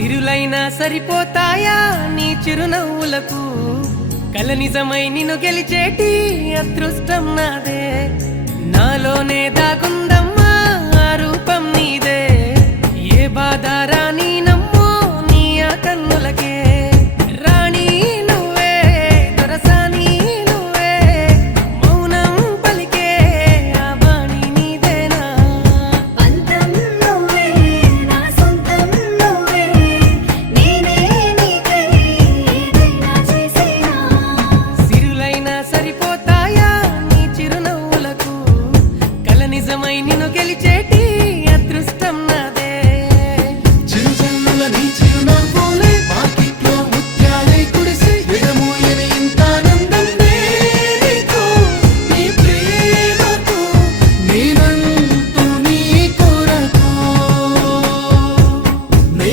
సిరులైనా సరిపోతాయా నీ చిరునవ్వులకు కల నిజమై నిన్ను గెలిచేటి అదృష్టం నాదే నాలోనే దాగుందమ్మా ఆ రూపం నీదే ఏ బాధ రాని